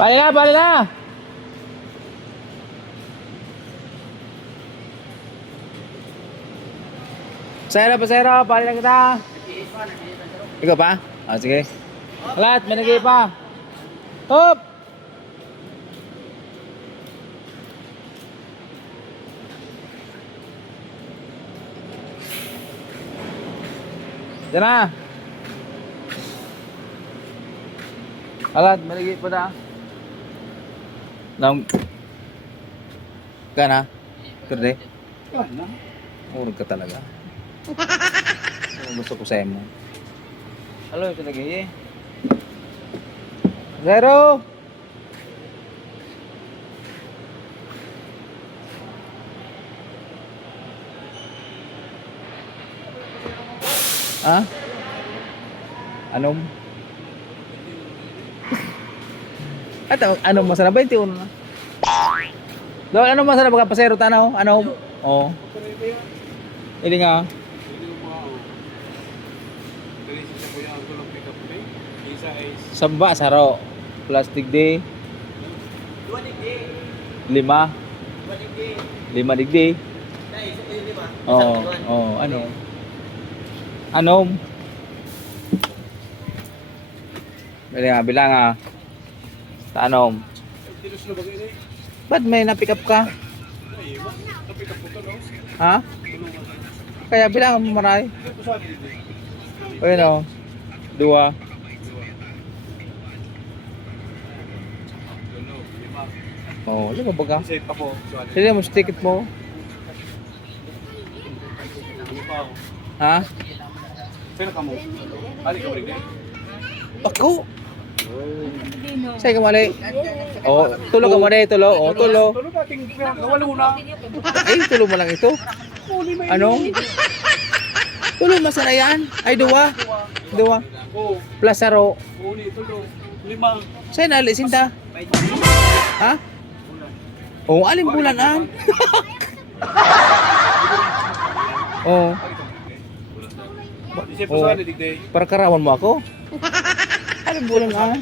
Bali na, bali na. Pasero, bali na kita. Ikaw pa? Ah, sige. Alat, may nagay pa. Hop! Diyan na. Alat, may nagay pa na. Nang... Ka na? Turde? Murag ka talaga. Gusto ko sa'yo mo. Halo, ito lagi eh. Zero! Ha? Anong? At anong masarap? 21 na. Dol, anong masarap ka pasero tanaw? Ano? Oo. Hindi nga. Samba, saro. Plastic day. 5. 5 digdi. Oo. Oo. Ano? Anom? Bilang ah. Sa anom? Ba't may na-pick up ka? Ha? Kaya bilang mo maray. Ayun o. 2. Oh, lima ba ka? Sila mo sa ticket mo? Ha? Sino ka mo? Ali ka balik din? Ako? Sa'yo ka mali? Oh, tulo ka mali, tulo. Oh, tulo. Tulo dating nawalo na. Ay, tulo mo lang ito. Ano? Tulo masana yan? Ay, 2. 2. Oo. Plus saro. Uni, tulo. 5. Sa'yo na, sinta? Ha? Oh, alin bulan an? Oh, Isip ko sa digday. para karawan mo ako? Alin bulan an?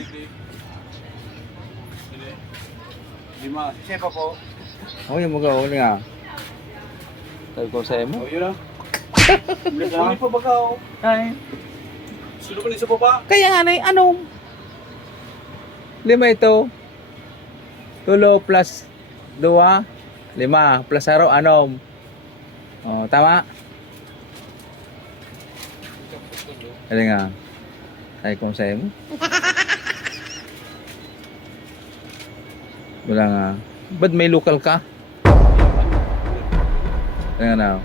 5. Isip ako. Oh, yung mga uli nga. Sabi ko sa'yo mo. Oh, yun ah. Uli pa ba ka? Ay. Sino ka nisa pa ba? Kaya nga na, anong? 5 ito. Tulo plus 2. 5 plus saro, anom. Oh, tama? Ano nga? Sabi ko sa'yo mo. Wala nga. Ba't may local ka? Ano nga na?